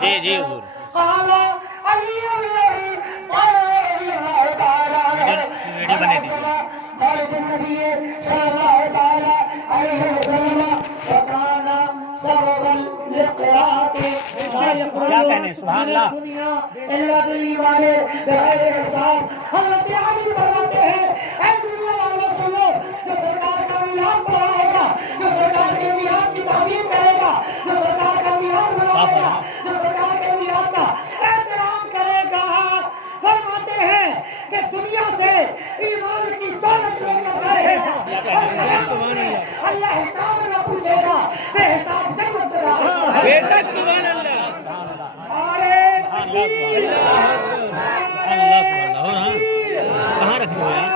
جی جی حضور ویڈیو بنے کیا کہنے سبحان اللہ حضرت علی فرماتے ہیں اے دنیا والوں سنو جو سرکار کا میلاد منائے گا جو سرکار کے میلاد کی تعظیم کرے گا جو سرکار کا میلاد منائے گا جو سرکار کے میلاد کا احترام کرے گا فرماتے ہیں کہ دنیا سے ایمان کی دولت لے کر جائے گا اللہ حساب نہ پوچھے گا بے حساب جنت میں داخل سبحان اللہ کہاں رکھے ہوئے ہیں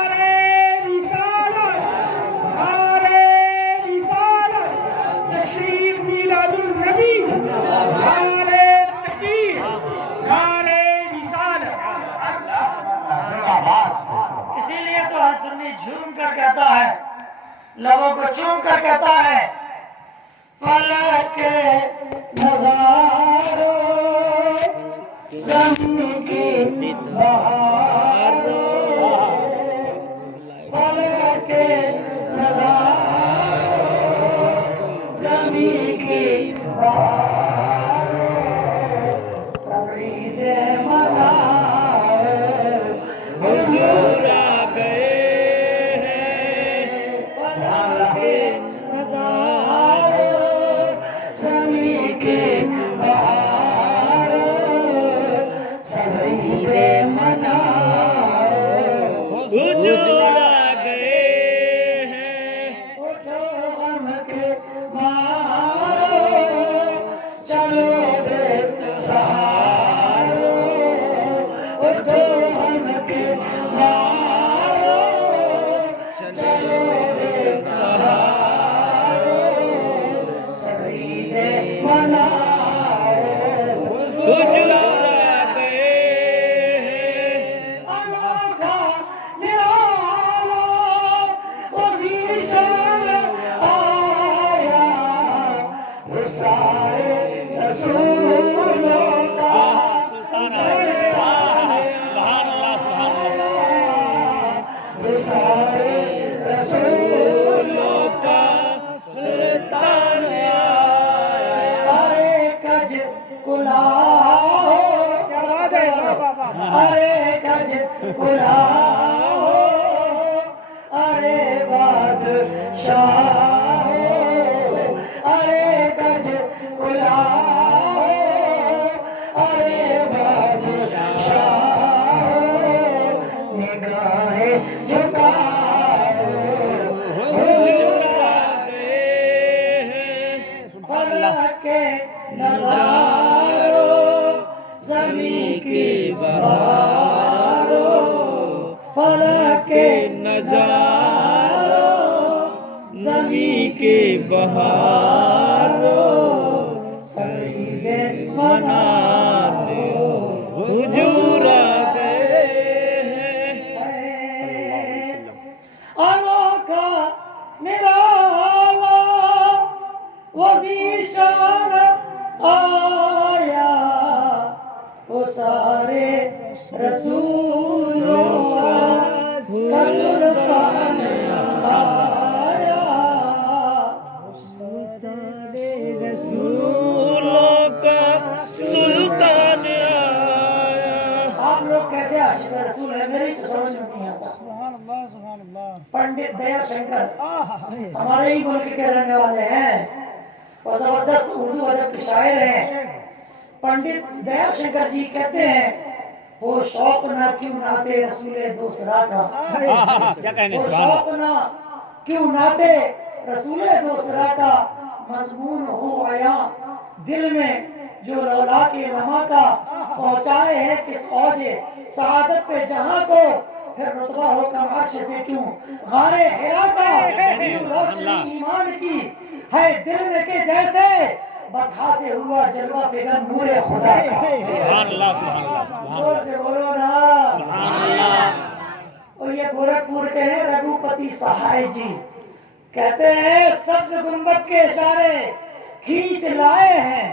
اسی لیے تو ہر سنی جھوم کر کہتا ہے لبوں کو چوم کر کہتا ہے فلک نظارو زمین کی بہارو فلک نظارو زمین کی بہارو سعید منائے حضور آ گئے ہیں فلک نظارو زمین کی بہارو سعید منائے حضور آ گئے ہیں اٹھو غم کے مارو چلو بے سہارو اٹھو غم کے مارو چلو بے سہارو سعید منائے حضور آ گئے ہیں انوکھا نرالا وزیر شان آیا وہ سارے رسولوں کا سبحان اللہ سبحان اللہ وہ سارے رسولوں کا سلطان آیا ارے کج کلا ارے کج کلا ارے بادشاہ ارے کج کلا ارے بادشاہ نگاہیں جھکائے حضور آ گئے ہیں فلک نظارو زمین کی بہارو فلک نظارو زمین کی بہارو سعید منائے حضور آ گئے ہیں انوکھا نرالا وزیر شان آیا وہ سارے رسولوں کا سلطان آیا رسولوں کا سلطان آیا آپ لوگ کیسے عاشق رسول ہیں میری تو سمجھ میں نہیں آتا پنڈت دیا شنکر ہمارے ہی ملک کے رہنے والے ہیں اور زبردست اردو ادب کے شاعر ہیں پنڈت دیا شنکر جی کہتے ہیں وہ شوق نہ کیوں ناتے رسول دوسرا کا کیا کہنے وہ سبحان شوق نہ کیوں ناتے رسول دوسرا کا مضمون ہو آیا دل میں جو رولا کے لمحہ کا پہنچائے ہے کس اوج سعادت پہ جہاں کو پھر رتبہ ہو کم عرش سے کیوں غار حرا کا یوں روشنی ایمان کی ہے دل میں کہ جیسے بطحا سے ہوا جلوہ فگر نور خدا کا سبحان اللہ سبحان اللہ زور سے بولو نا سبحان اللہ اور یہ گورکھپور کے ہیں رگھوپتی سہائے جی کہتے ہیں سبز گنبد کے اشارے کھینچ لائے ہیں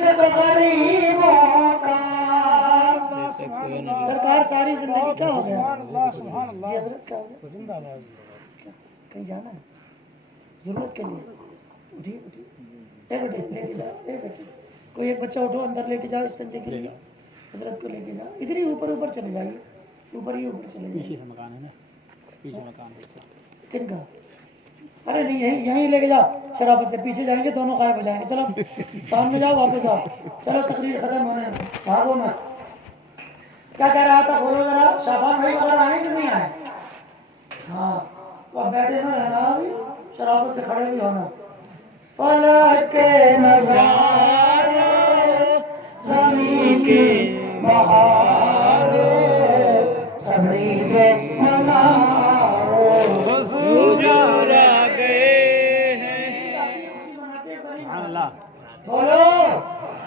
رزق غریبوں کا۔ سرکار ساری زندگی کیا ہو گیا؟ جی حضرت کیا ہو گیا؟ کہیں جانا ہے ضرورت کے لیے؟ اٹھیے اٹھیے، اے بیٹے لے کے جاؤ، اے بیٹے کوئی ایک بچہ اٹھو اندر لے کے جاؤ استنجے کے لیے، حضرت کو لے کے جاؤ، ادھر ہی اوپر چلے جائیے، اوپر ہی اوپر چلے جائیے۔ مکان ہے نا، پیچھے مکان کن کا؟ ارے نہیں یہیں لے کے جاؤ، شرافت سے پیچھے جائیں گے دونوں غائب ہو جائیں گے، چلو سامنے جاؤ واپس آؤ، چلو تقریر ختم ہونے بھاگو میں۔ کیا کہہ رہا تھا بولو ذرا، شعبان بھائی وغیرہ آئے کہ نہیں آئے؟ ہاں تو اب بیٹھے نہ رہنا، ابھی شرافت سے کھڑے بھی ہونا۔ فلک کے نظارے زمین کی بہار سبری کے مناروں حضور آ گئے ہیں۔ سبحان اللہ۔ بولو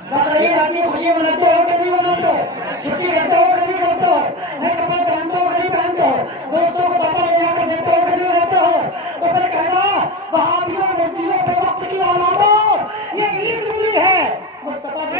بقرعید آتی ہے، خوشی مناتے ہو کہ نہیں مناتے ہو؟ چھٹی کرتے ہو کہ نہیں کرتے ہو؟ نئے کپڑے پہنتے ہو کہ نہیں پہنتے ہو؟ دوستوں کو تحفہ لے جا کر دیتے ہو کہ نہیں دیتے ہو؟ تو پھر کہنا وہابیوں نزدیکوں بے وقت کی اولادوں، یہ عید ملی ہے مصطفیٰ کی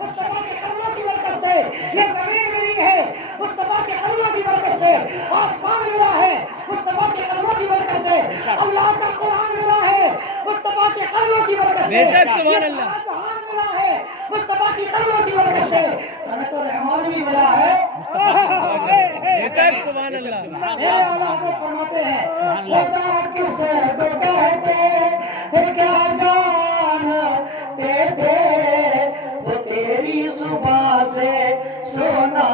مصطفیٰ کے قدموں کی برکت سے، یہ زمین ملی ہے مصطفیٰ کے قدموں کی برکت سے، آسمان ملا ہے مصطفیٰ کے قدموں کی برکت سے، اللہ کا قرآن ملا ہے مصطفیٰ کے قدموں کی برکت سے، جہان ملا ہے مصطفیٰ کی قدموں کی برکت سے، ہمیں تو رحمان بھی ملا ہے۔ سبحان اللہ۔ میرے اعلیٰ حضرت فرماتے ہیں خدا کس کو کہتے تھے کیا جانتے تھے، وہ تیری صبح سے سنا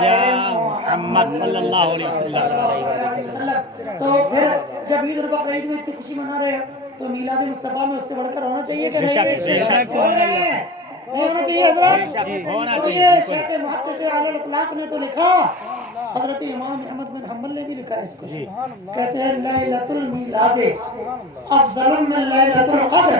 ہے محمد صلی اللہ علیہ وسلم۔ تو پھر جب عید البقرعید میں اتنی خوشی منا رہے ہیں تو میلاد مصطفیٰ میں اس سے بڑھ کر ہونا چاہیے کہ نہیں ہونا چاہیے حضرت؟ تو یہ شیخ محقق اعلی الاطلاق نے تو لکھا، حضرت امام احمد بن حنبل نے بھی لکھا اس کو، کہتے ہیں لیلۃ المیلاد افضل من لیلۃ القدر،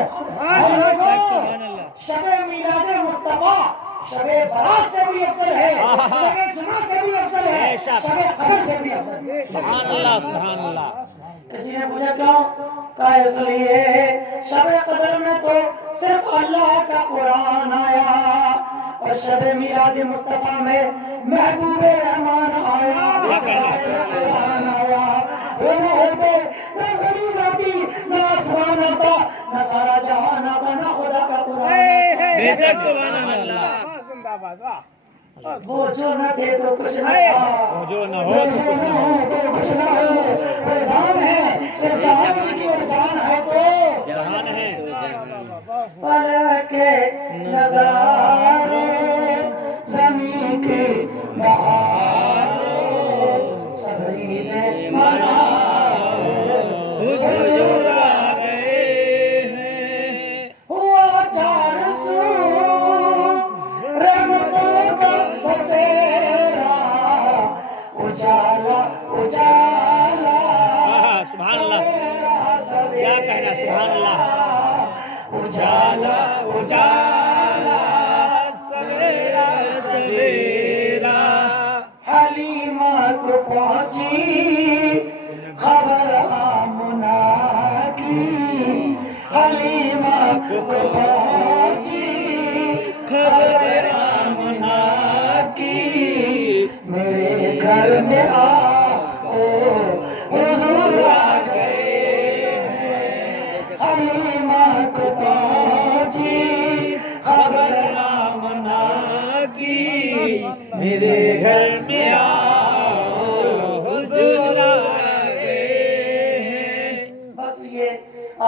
شب میلاد مصطفیٰ شب برات سے بھی افضل ہے، شب جمعہ سے بھی افضل ہے، شب قدر سے بھی افضل ہے۔ سبحان اللہ سبحان اللہ۔ کسی نے پوچھا کیوں؟ کہا اس لیے شب قدر میں تو صرف اللہ کا قرآن آیا اور شب میلاد مصطفیٰ میں محبوب رحمان آیا، قرآن آیا، وہ نہ ہوتے نہ زمین آتی نہ آسمان آتا نہ سارا جہان آتا نہ خدا کا قرآن آتا۔ وہ جو نہ تھے تو کچھ نہ تھا، وہ جو نہ ہو وہ جو نہ ہو تو کچھ نہ ہو، وہ جان ہے اس جہان کی اور جان ہے تو جہان ہے۔ فلک کے نظارے زمین کی بہار سبری کے مناروں حضور آ گئے ہیں۔ ہوا چار سو رحمتوں کا بسیرا، اجالا اجالا سبحان اللہ، کیا کہنا سبحان اللہ۔ اجالا اجالا سویرا سویرا، حلیمہ کو پہنچی خبر آمنہ کی، حلیمہ کو پہنچی خبر آمنہ کی، میرے گھر میں حضور آ گئے ہیں، حلیمہ کو پہنچی خبر آمنہ کی، میرے گھر میں حضور آ گئے ہیں۔ بس یہ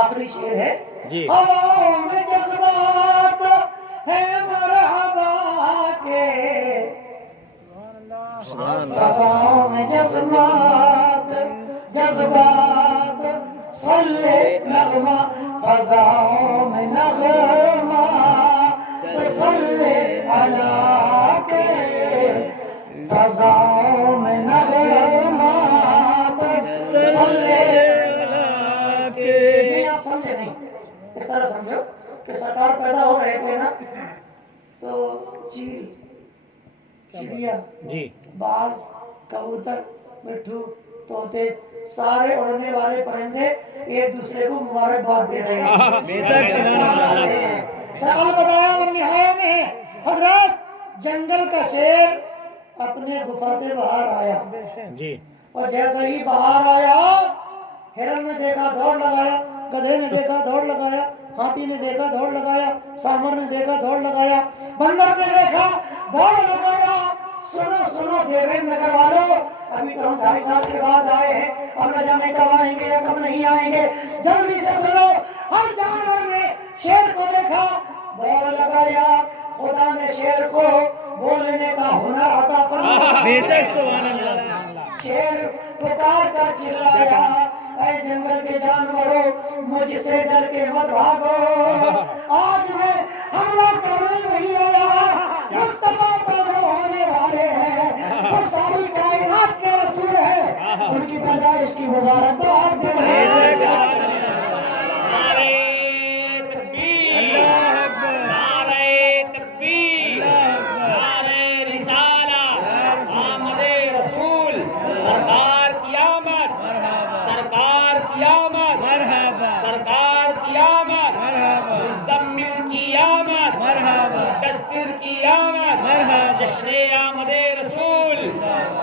آخری شعر ہے۔ جی۔ ہواؤں میں جذبات ہے مرحبا کے، فضاؤں میں جذبات جذبات صلی نغمہ، فضاؤں میں نغمہ صلی علی کے، فضاؤں میں نغمہ صلی علی کے۔ آپ سمجھے نہیں؟ اس طرح سمجھو کہ سرکار پیدا ہو رہے تھے نا تو چیل چڑیا جی باز کبوتر مٹھو طوطے سارے اڑنے والے پرندے ایک دوسرے کو مبارکباد دے رہے ہیں. سوال بتایا اور نہایا میں حضرات جنگل کا شیر اپنے غفا سے باہر آیا جی اور جیسا ہی باہر آیا ہرن نے دیکھا دوڑ لگایا, گدھے نے دیکھا دوڑ لگایا, ہاتھی نے دیکھا دوڑ لگایا, سامر نے دیکھا دوڑ لگایا, بندر نے دیکھا دوڑ لگایا. سنو سنو دیوین نگر والوں, ابھی تو ہم 2.5 سال کے بعد آئے ہیں, اب نہ جانے کب آئیں گے یا کب نہیں آئیں گے. جلدی سے سنو, ہر جانور نے شیر کو دیکھا دوڑ لگایا. خدا نے شیر کو بولنے کا ہنر عطا فرمایا. شیر پکار کر چلایا, اے جنگل کے جانوروں مجھ سے ڈر کے مت بھاگو, آج میں حملہ کرنے نہیں آیا. مصطفیٰ پیدا ہونے والے ہیں, وہ ساری کائنات کے رسول ہیں, ان کی پیدائش کی مبارکباد سے جشن آمد رسول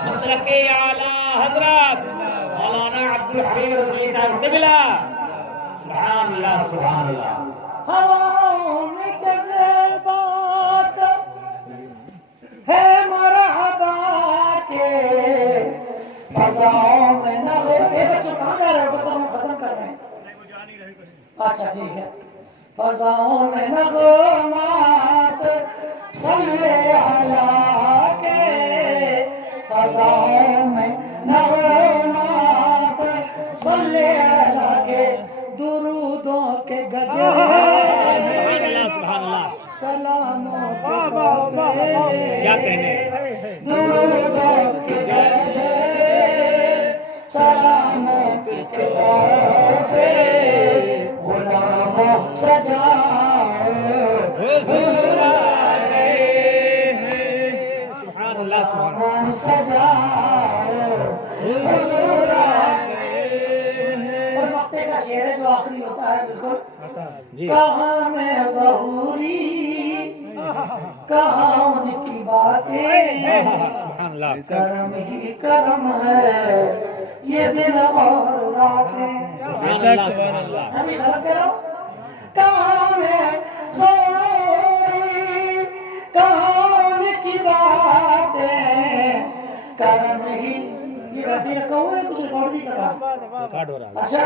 مسلک اعلی حضرت مولانا عبدالحمید رضوی صاحب قبلہ. سبحان اللہ سبحان اللہ. ہواؤں میں جذبات ہے مرحبا کے, فضاؤں میں نغمے. بچوں کہاں جا رہے ہیں؟ بس ہم ختم کر رہے ہیں. اچھا ٹھیک ہے. فضاؤں میں نغمات صلی اللہ کے, فضاؤں میں نغمات صلی اللہ کے, درودوں کے گجے سلاموں کیا کہنے, درودوں کے گجے سلاموں کے تحفے غلاموں سجاؤ حضور سجاؤ حضور. اور مقطع کا شعر ہے جو آخری ہوتا ہے بالکل. کہاں میں ظہوری کہاں ان کی باتیں, کرم ہی کرم ہے یہ دن اور راتیں. ابھی غلط کہہ رہا ہوں. کہاں میں ظہوری کہاں ان کی باتیں, کرم ہی. یہ ویسے ہی رکھا ہوا ہے, کچھ ریکارڈ نہیں کر رہا. اچھا,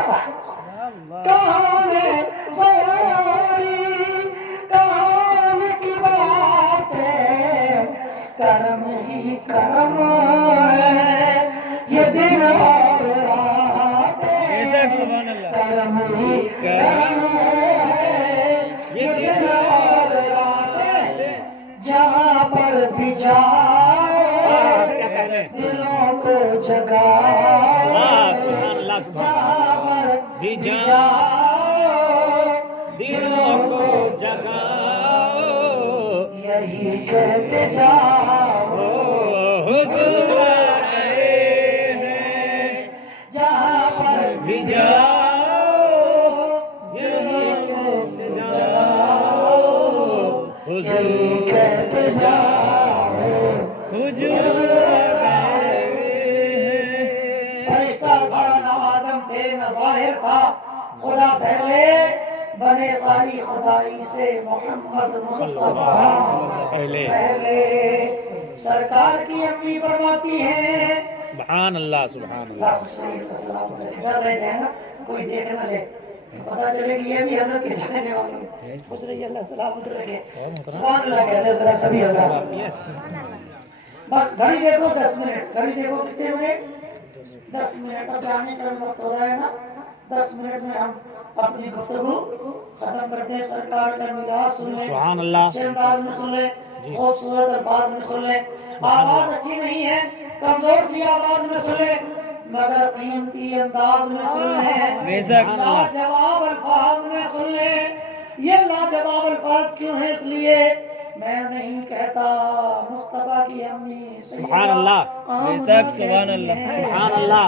کہاں میں ظہوری کہاں ان کی باتیں, کرم ہی کرم ہے یہ دن اور راتیں, کرم ہی کرم ہے یہ دن اور راتیں. جہاں پر بھی جاؤ دلوں کو جگاؤ, جہاں پر بھی جاؤ دلوں کو جگاؤ, یہی کہتے جاؤ حضور آئے ہیں. جہاں پر بھی جاؤ یہی کہتے جاؤ, یہی کہتے جاؤ حضور آئے ہیں. فرشتہ تھا نہ آدم تھے نہ ظاہر تھا, خدا پہلے بنے ساری خدائی سے محمد مصطفیٰ پہلے. سرکار کی امی فرماتی ہیں سبحان اللہ سبحان اللہ. ڈر رہے تھے نا کوئی دیکھ نہ لے, پتا چلے کہ یہ بھی حضرت کے چاہنے والوں خوش رہی اللہ سلامت رکھے. سبحان اللہ کہتے ہیں ذرا سبھی حضرات. بس گھڑی دیکھو 10 منٹ, گھڑی دیکھو کتنے منٹ, 10 منٹ. اب جانے کا وقت ہو رہا ہے نا, 10 منٹ میں ہم اپنی گفتگو ختم کرتے ہیں. سرکار کا میلاد سن لیں, سبحان اللہ. اچھے انداز میں سن لیں, خوبصورت الفاظ میں سن لیں. آواز اچھی نہیں ہے, کمزور سی آواز میں سن لیں, مگر قیمتی انداز میں سن لیں, لاجواب الفاظ میں سن لیں. یہ لاجواب الفاظ کیوں ہیں؟ اس لیے میں نہیں کہتا مصطفیٰ کی امی سبحان اللہ. سبحان اللہ. سبحان اللہ.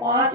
5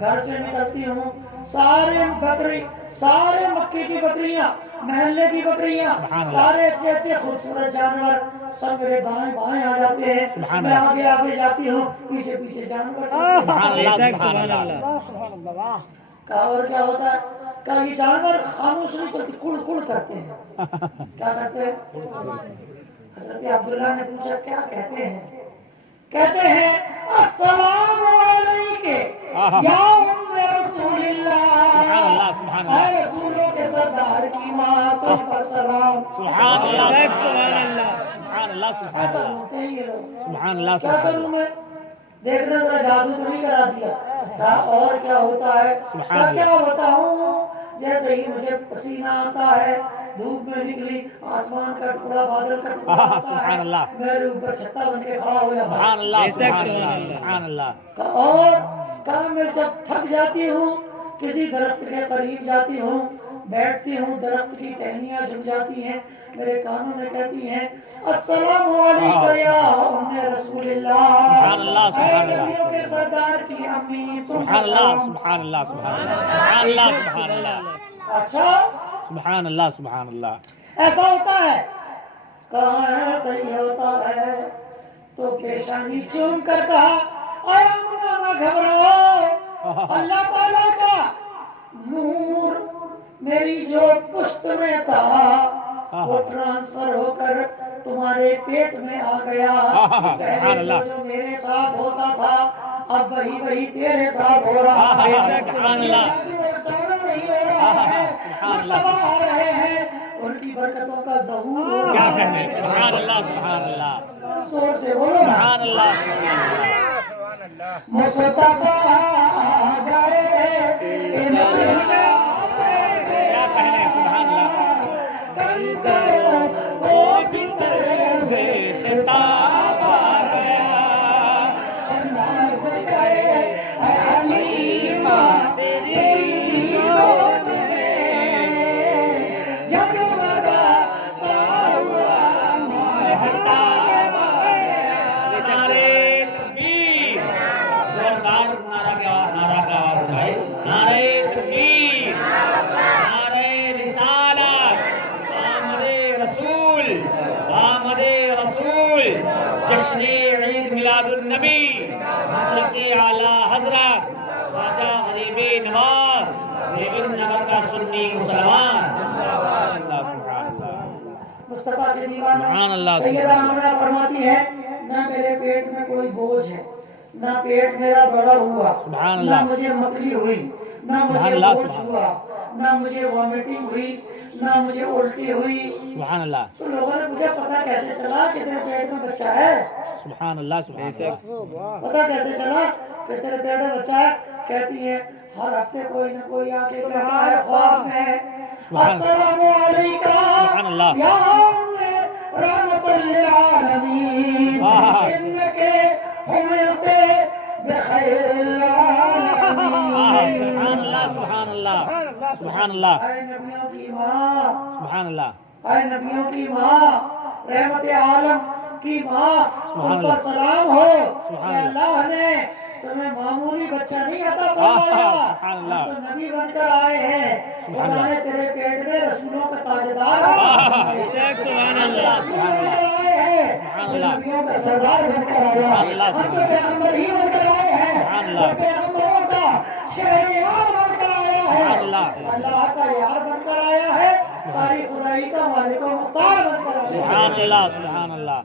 گھر سے نکلتی ہوں سارے مکے کی بکریاں، محلے کی بکریاں، سارے اچھے اچھے خوبصورت جانور سب میرے دائیں بائیں آ جاتے ہیں، میں آگے آگے جاتی ہوں، پیچھے پیچھے جانور کہا اور کیا ہوتا ہے؟ کہا یہ جانور خاموش نہیں چلتی، کڑ کڑ کرتے ہیں۔ کیا کرتے ہیں؟ حضرت عبداللہ نے پوچھا کیا کہتے ہیں؟ کہتے ہیں السلام علیکم یا ام رسول اللہ، اے رسولوں کے سردار کی ماں، تجھ پر سلام۔ سبحان اللہ سبحان اللہ سبحان ایسا اللہ بولتے ہیں یہ لوگ۔ سبحان اللہ کیا سبحان کروں اللہ میں؟ دیکھنا ذرا جادو تو نہیں کرا دیا؟ کہا اور کیا ہوتا ہے؟ سبحان کیا بتاؤں؟ جیسے ہی مجھے پسینہ آتا ہے، دھوپ میں نکلی، آسمان کا ٹکڑا، بادل کا ٹکڑا آتا سبحان ہے، اللہ میرے اوپر چھتا بن کے کھڑا ہو جاتا ہے۔ سبحان اللہ سبحان اللہ سبحان اللہ اور کہا میں جب تھک جاتی ہوں، کسی درخت کے قریب جاتی ہوں، بیٹھتی ہوں، درخت کی ٹہنیاں جھک جاتی ہیں، میرے کانوں میں کہتی ہیں السلام علیکم یا ام رسول سبحان اللہ اللہ، اے سبحان اللہ نبیوں کے سردار کی امی، تم سبحان اللہ سلام۔ سبحان اللہ سبحان اللہ سبحان اللہ اچھا سبحان اللہ سبحان اللہ ایسا ہوتا ہے؟ کہاں ہے؟ صحیح ہوتا ہے۔ تو پیشانی چوم کر کہا اے آمنہ نہ گھبراؤ، اللہ تعالیٰ کا نور میری جو پشت میں تھا وہ ٹرانسفر ہو کر تمہارے پیٹ میں آ گیا، پہلے جو میرے ساتھ ہوتا تھا اب وہی تیرے ساتھ ہو رہا ہے، سبحان اللہ نہیں ہو رہا ہے، مصطفیٰ آ رہے ہیں، ان کی برکتوں کا ظہور ہو کیا رہا کہنے ہے۔ سبحان اللہ سبحان اللہ زور سے بولو نا، سبحان اللہ مصطفیٰ آ گئے، کیا کہنے سبحان اللہ کنکروں کو بطر سے خطاب آ گیا ناز کرے اے حلیمہ تیری گود میں، جگمگاتا ہوا مہتاب آ گیا۔ نعرے تکبیر، زوردار نعرہ کا آواز بھائی، نعرے تکبیر، نعرے رسالت، آمد رسول، آمد رسول، جشن عید میلاد النبی، مسلک اعلیٰ حضرت خواجہ غریب نواز غریب نگر کا سنی مسلمان۔ مصطفیٰ کے سبحان دیوانہ اللہ، سیدہ آمنہ فرماتی ہے نہ میرے پیٹ میں کوئی بوجھ ہے، نہ پیٹ میرا بڑا ہوا، سبحان نہ اللہ، مجھے مکلی ہوئی، نہ سبحان مجھے اللہ، بوجھ سبحان ہوا، نہ مجھے وامٹنگ ہوئی، نہ مجھے الٹی ہوئی۔ سبحان اللہ تو لوگوں نے مجھے پتا کیسے چلا کہ تیرے پیٹ میں بچہ ہے؟ سبحان اللہ سبحان اللہ پتا کیسے چلا کہ تیرے پیٹ میں بچہ ہے؟ کہتی ہے ہر ہفتے کوئی نہ کوئی آ کے کہتا ہے خواب میں السلام سبحان اللہ، علیکم یا ام رحمت للعالمین انکے حملتے بخیر العالمین۔ سبحان اللہ سبحان اللہ سبحان اللہ اے نبیوں کی ماں، سبحان اللہ اے نبیوں کی ماں، رحمت عالم کی ماں، ان پر سلام ہو کہ اللہ نے تمہیں معمولی بچہ نہیں عطا فرمایا، تو نبی بن کر آئے ہیں، خدا نے تیرے پیٹ میں رسولوں کا تاجدار سبحان اللہ سبحان اللہ آئے ہیں، نبیوں کا سردار بن کر آیا، ہم تو پیغمبر ہی بن کر آئے ہیں، تو پیغمبروں کا شہریار بن کر آیا ہے، اللہ کا یار بن کر آیا ہے، ساری خدائی کا مالک و مختار بن کر آیا ہے۔ سبحان اللہ سبحان اللہ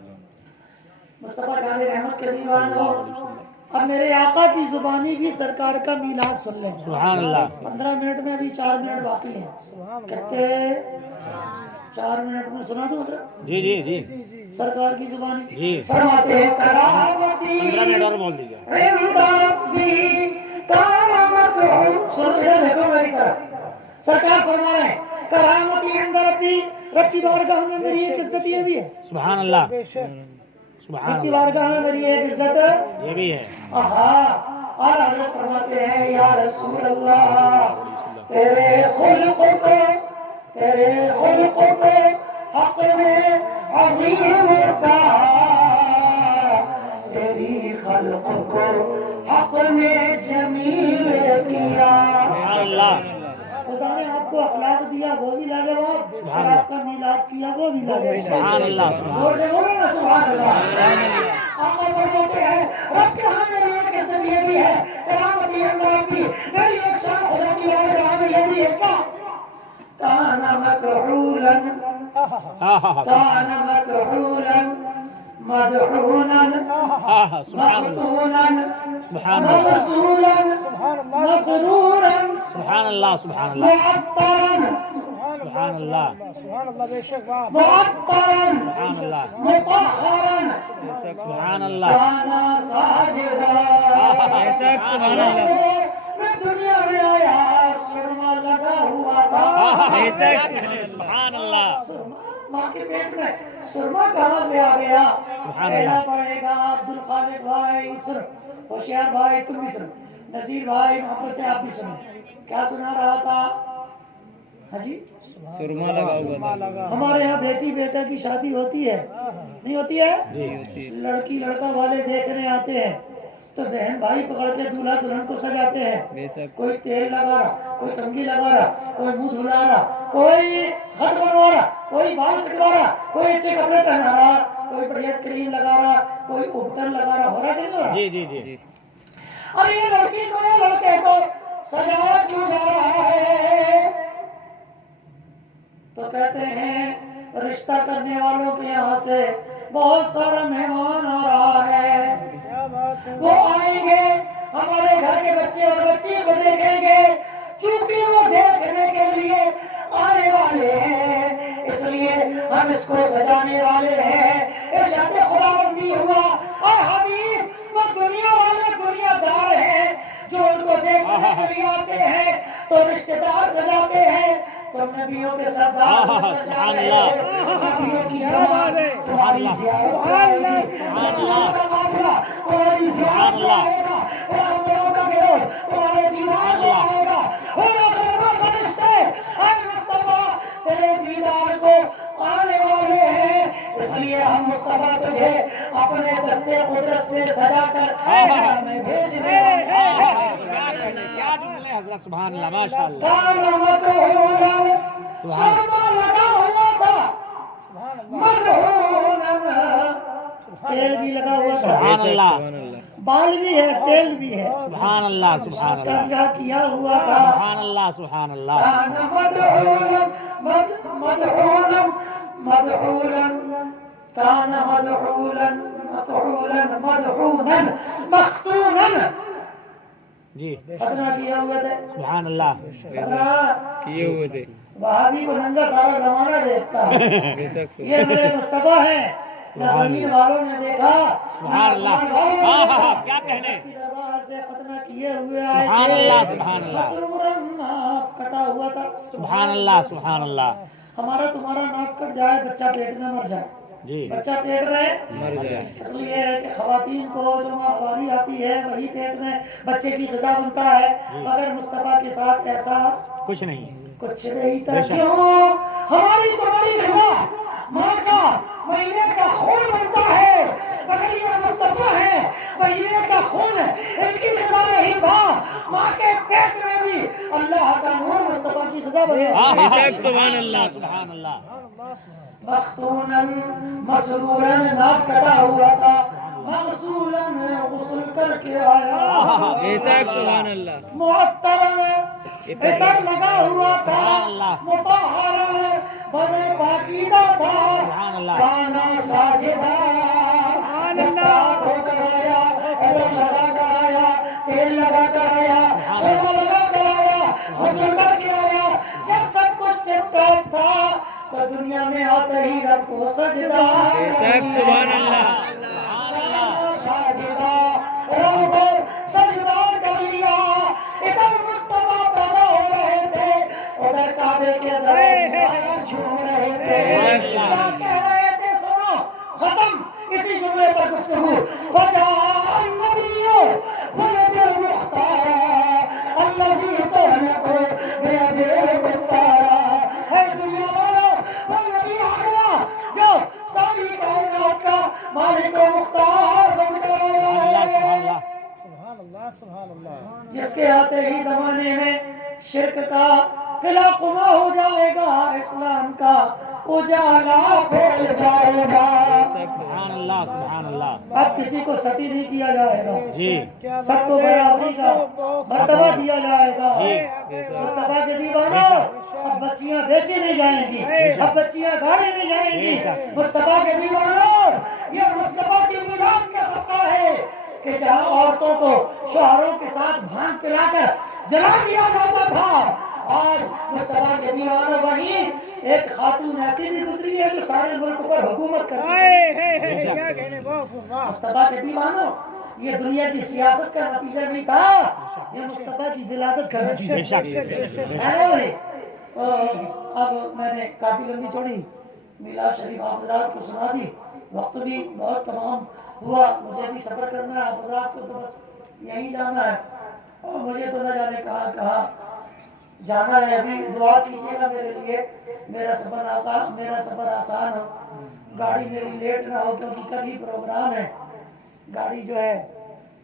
مصطفیٰ جان رحمت کے دیوان ہو، اب میرے آقا کی زبانی بھی سرکار کا میلاد سن لیں۔ سبحان اللہ 15 منٹ میں ابھی 4 منٹ باقی ہیں، کہتے 4 منٹ میں سنا دوں حضرت جی جی جی سرکار کی زبانی؟ جی فرماتے ہیں کرامتی 15 منٹ اور بول دیجیے۔ عند ربی کرامت، سنو دیکھو میری طرف، سرکار فرما رہے ہیں کرامتی عند ربی، رب کی بارگاہ میں میری ایک عزت یہ بھی ہے، سبحان اللہ سبحان رب کی اللہ بارگاہ میں میری ایک عزت یہ بھی ہے۔ اور حضرت فرماتے ہیں یا رسول اللہ تیرے خلق کو حق میں عظیم کہا، تیری خلق کو حق میں جمیل نے آپ کو اخلاق دیا وہ بھی لاجواب، اور آپ کا میلاد کیا وہ بھی لاجواب. سبحان اللہ سبحان زور سے بولو نا سبحان اللہ. آقا فرماتے ہیں رب کے ہاں میری ایک قسم یہ بھی ہے، کرامتی اللہ بھی میری ایک شان خدا کی بارگاہ میں یہ بھی ہے کیا؟ کان مکحولا کان مکحولا مدحونا مقتونا مغسولا مسرورا سبحان اللہ سبحان اللہ معطرا سبحان اللہ معطرا سبحان اللہ مطهرا سبحان اللہ كان ساجدا. سبحان اللہ میں دنیا میں آیا سرما لگا ہوا تھا. سبحان اللہ ماں کے پیٹ میں سرما کہاں سے آ گیا؟ سبحان کہنا اللہ. پڑے گا عبد الخالق بھائی سن، ہوشیار بھائی تم بھی سن، نذیر بھائی محبت سے آپ بھی سنو. کیا سنا رہا تھا؟ ہاں جی سرما لگا ہوا تھا. ہمارے یہاں بیٹی بیٹا کی شادی ہوتی ہے نہیں ہوتی ہے؟ لڑکی لڑکا والے دیکھنے آتے ہیں تو بہن بھائی پکڑ کے دولہا دلہن کو سجاتے ہیں. کوئی تیل لگا رہا، کوئی کنگھی لگا رہا، کوئی منہ دھلا رہا، کوئی خط بنوا رہا، کوئی بال کٹوا رہا، کوئی اچھے کپڑے پہنا رہا، کوئی بڑھیا کریم لگا رہا، کوئی ابٹن لگا رہا. ہو رہا کہ نہیں ہو رہا؟ جی جی جی اور یہ لڑکی کو یا لڑکے کو سجایا کیوں جا رہا ہے؟ تو کہتے ہیں رشتہ کرنے والوں کے یہاں سے بہت سارا مہمان آ رہا ہے، وہ آئیں گے ہمارے گھر کے بچے اور بچی کو دیکھیں گے، چونکہ وہ دیکھنے کے لیے آنے والے ہیں اس لیے ہم اس کو سجانے والے ہیں. ارشاد خدا بندی ہوا اور حبیب وہ دنیا والے دنیا دار ہیں جو ان کو دیکھنے کے لیے آتے ہیں تو رشتے دار سجاتے ہیں. تو نبیوں کے سردار سبحان اللہ نبیوں کی جماعت تمہاری زیارت کرائے گی، رسولوں کا قافلہ تمہاری زیارت کرائے گا، پیغمبروں کا گروہ تمہارے دیوار میں آئے گا. فرشتے اے مصطفیٰ تیرے دیدار کو آنے والے ہیں، اس لیے ہم مصطفیٰ تجھے اپنے دستے قدرت سے سجا کر میں بھیج رہے ہیں. کیا جملے حضرت سبحان اللہ ماشاء اللہ. کان مکحولا سرما لگا ہوا تھا، مدحونا تیل بھی لگا ہوا تھا، سبحان اللہ بال بھی ہے تیل بھی ہے، سبحان اللہ سبحان اللہ کنگھا کیا ہوا تھا. سبحان اللہ سبحان اللہ كان مدحولا مدحولا مدحولا كان مدحولا مدحولا مدحونا مختونا. جی ختنہ کیا ہوا تھا. سبحان اللہ ختنہ کیے ہوئے تھے. وہابی کو ننگا سارا زمانہ دیکھتا ہے. بے شک یہ میرے مصطفیٰ ہیں، نہ زمین والوں نے دیکھا سبحان اللہ. کیا کہنے دربار سے ختنہ کیے ہوئے آئے سبحان اللہ سبحان اللہ مسرورن ناف کٹا ہوا تھا. سبحان اللہ سبحان اللہ. ہمارا تمہارا ناف کٹ جائے بچہ پیٹ میں مر جائے، جی بچہ پیٹ میں مر جائے. اس لیے ہے کہ خواتین کو جو ماہواری آتی ہے وہی پیٹ میں بچے کی غذا بنتا ہے، مگر مصطفیٰ کے ساتھ ایسا کچھ نہیں کچھ نہیں تھا. کیوں؟ ہماری تمہاری غذا ماں کا مہینے کا خون بنتا ہے، مگر یہ مصطفیٰ ہے مہینے کا خون ان کی غذا نہیں تھا. ماں کے پیٹ میں بھی اللہ کا نور مصطفیٰ کی غذا بنا. بے شک سبحان اللہ. سبحان اللہ مختوناً مسرورا ناک کٹا ہوا تھا، مغسولاً غسل کر کے آیا، بے شک سبحان اللہ. معطراً عطر لگا ہوا تھا، سبحان اللہ. مطہراً بدن پاکیزہ تھا، سبحان اللہ. کانا ساجدہ پاک ہو کر آیا، عطر لگا کر آیا، تیل لگا کر آیا، سرما لگا کر آیا، غسل کر کے آیا. جب سب کچھ ٹپ ٹاپ تھا تو دنیا میں آتے ہی رب کو سجدہ بے شک سبحان اللہ. ساجدہ رب کو سجدہ کر لیا. ادھر مصطفیٰ پیدا ہو رہے تھے، ادھر کعبے کے درمیان جھوم رہے تھے. کیا کہہ رہے تھے سنو، ختم اسی جملے پر گفتگو. وجاء النبی ولد المختار الذی تهلك بيده الكفار. اے دنیا والوں وہ نبی آ گیا جو ساری کائنات کا مالک و مختار بن کر آیا ہے، جس کے آتے ہی زمانے میں شرک کا قلعہ قما ہو جائے گا، اسلام کا اجالا پھیل جائے گا۔ سبحان اللہ سبحان اللہ۔ اب کسی کو ستی نہیں کیا جائے گا، جی سب کو برابری کا مرتبہ دیا جائے گا۔ مصطفیٰ کے دیوانوں، اب بچیاں بیچی نہیں جائیں گی، اب بچیاں گاڑی نہیں جائیں گی۔ مصطفیٰ کے دیوانوں، یہ مصطفیٰ کی میلاد کا صدقہ ہے کہ جہاں عورتوں کو شوہروں کے ساتھ بھانگ پلا کر جلا دیا جاتا تھا، آج مصطفیٰ کے دیوانوں وہیں ایک خاتون ایسی بھی گزری ہے جو سارے ملک پر حکومت کرتی ہے۔ مصطفیٰ کے دیوانوں، یہ دنیا کی سیاست کا نتیجہ نہیں تھا، یہ مصطفیٰ کی ولادت کا نتیجہ ہے نا بھائی؟ اب میں نے کافی لمبی چوڑی میلاد شریف آپ حضرات کو سنا دی، وقت بھی بہت تمام ہوا، مجھے بھی سفر کرنا ہے، آپ حضرات کو تو بس یہیں جانا ہے، اور مجھے تو نہ جانے کہاں جانا ہے۔ ابھی دعا کیجیے گا میرے لیے، میرا سفر آسان ہو، گاڑی میری لیٹ نہ ہو، کیونکہ کل ہی پروگرام ہے۔ گاڑی جو ہے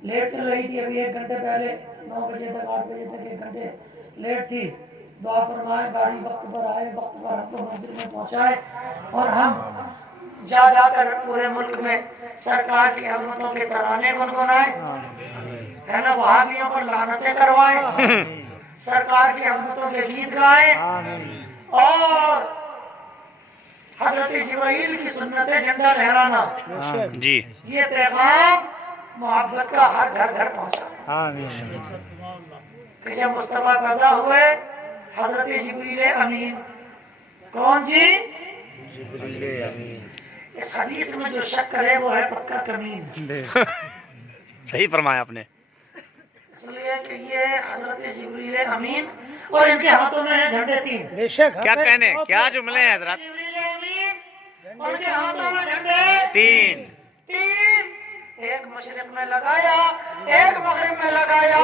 لیٹ چل رہی تھی، ابھی 1 گھنٹے پہلے 9 بجے تک 8 بجے تک 1 گھنٹے لیٹ تھی۔ دعا فرمائے گاڑی وقت پر آئے، وقت پر ہم کو منزل میں پہنچائے، اور ہم جا کر پورے ملک میں سرکار کی عظمتوں کے ترانے گنگنائیں، ہے نا، وہابیوں پر لعنتیں کروائیں، سرکار کی عظمتوں کے گیت گائیں، اور حضرت جبرائیل کی سنت جھنڈا لہرانا، جی یہ پیغام محبت کا ہر گھر گھر پہنچا کہ جب مصطفیٰ پیدا ہوئے حضرت جبریل امین، کون جی؟ اس حدیث میں جو شک کرے وہ ہے پکا کمین۔ صحیح فرمایا آپ نے۔ اس لیے کہ یہ حضرت جبریل امین، اور ان کے ہاتھوں میں ہیں جھنڈے 3۔ کیا کہنے، کیا جملے ہیں حضرات؟ جبریل امین، ان کے ہاتھوں میں جھنڈے 3 ایک مشرق میں لگایا، ایک مغرب میں لگایا،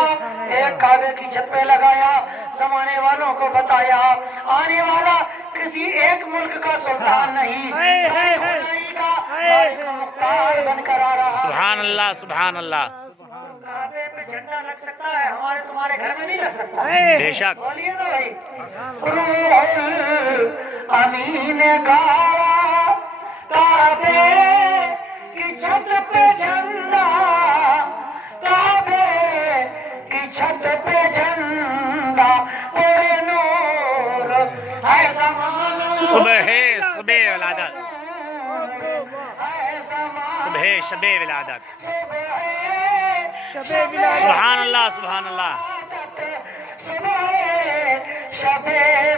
ایک کعبے کی چھت پہ لگایا، زمانے والوں کو بتایا آنے والا کسی ایک ملک کا سلطان نہیں، ساری خدائی کا مالک و مختار بن کر آ رہا۔ سبحان اللہ سبحان اللہ۔ کعبے پہ جھنڈا لگ سکتا ہے، ہمارے تمہارے گھر میں نہیں لگ سکتا۔ بے شک۔ بولیے نا بھائی، روح امین گایا کعبے کی چھت پہ جھنڈا، کعبے کی چھت پہ جھنڈا، اور نور ہے زمانہ، صبح ولادت، ہے زمانہ، شب ولادت۔ شب سبحان اللہ سبحان اللہ۔ شب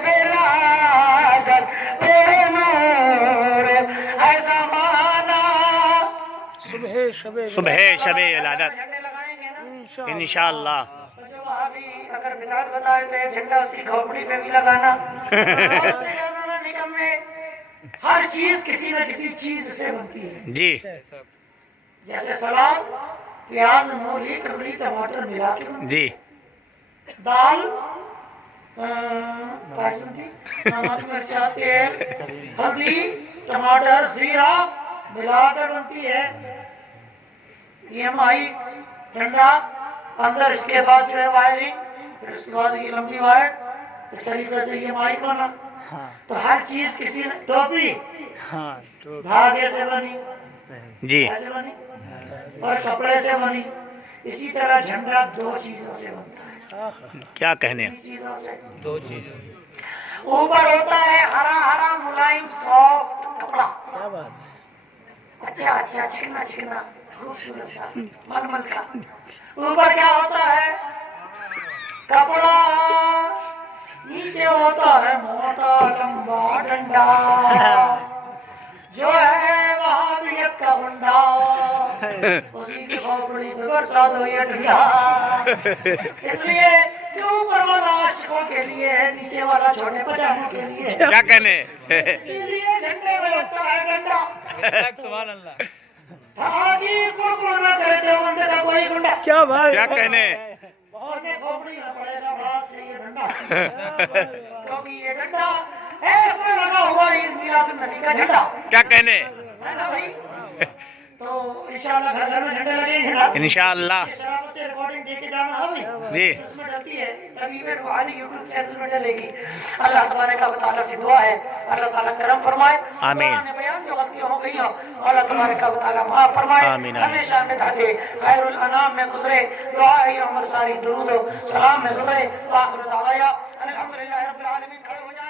ولادت، اور نور ہے زمانہ، صبح شب ولادت انشاءاللہ۔ جو وہابی اگر بدعت بتائے تھے جھنڈا اس کی کھوپڑی پہ بھی لگانا، اور اس سے لگانا نکمے۔ ہر چیز کسی نہ کسی چیز سے بنتی ہے، جی جیسے سلاد پیاز مولی ککڑی ٹماٹر ملا کے بنتی ہے، جی دال نمک مرچا تیل ہلدی ٹماٹر زیرہ ملا کر بنتی ہے۔ یہ مائی ٹھنڈا، اندر اس کے بعد جو ہے وائرنگ، پھر اس کے بعد یہ لمبی وائر، اس طریقے سے یہ مائی بنا۔ تو ہر چیز کسی نے، ٹوپی دھاگے سے بنی، جی ایسے بنی، اور کپڑے سے بنی۔ اسی طرح جھنڈا 2 چیزوں سے بنتا ہے، کیا کہنے۔ 2 چیزوں سے۔ اوپر ہوتا ہے ہرا ہرا ملائم سافٹ کپڑا، اچھا چکنا خوبصورت سا ململ کا۔ اوپر کیا ہوتا ہے؟ کپڑا۔ نیچے ہوتا ہے موٹا لمبا ڈنڈا، جو ہے وہابیت کا منڈا، اسی کی کھوپڑی پہ برسات ہوئی ہے ڈنڈا۔ اس لیے کہ اوپر والا عاشقوں کے لیے ہے، نیچے والا چھوٹے پجاموں کے لیے ہے۔ کیا کہنے۔ اسی لیے جھنڈے میں لگتا ہے ڈنڈا۔ سبحان اللہ۔ آگی کڑکڑ نہ کرے دیوبند کا کوئی گنڈا، کیا بات، کیا کہنے۔ بہت کے کھوپڑی میں پڑے گا بھاگ سے یہ ڈنڈا، کیونکہ یہ ڈنڈا ہے، اس میں لگا ہوا عید میلاد النبی کا جھنڈا، کیا کہنے۔ ہے نا بھائی؟ تو انشاءاللہ گھر گھر میں جھنڈے لگیں گے نا انشاءاللہ شرافت سے ریکارڈنگ دے کے جانا ہے بھائی جی اس میں ڈلتی ہے طبیب روحانی یوٹیوب چینل میں ڈلے گی اللہ تبارک و تعالیٰ سے دعا ہے اللہ تعالیٰ کرم فرمائے آمین قرآن بیان جو غلطیاں ہو گئی ہوں اللہ تبارک و تعالیٰ معاف فرمائے آمین آمین ہمیشہ مدحت خیر الانام میں گزرے دعا ہے عمر ساری درود و سلام میں گزرے آخر دعوایا الحمدللہ رب العالمین کھڑے ہو جائیں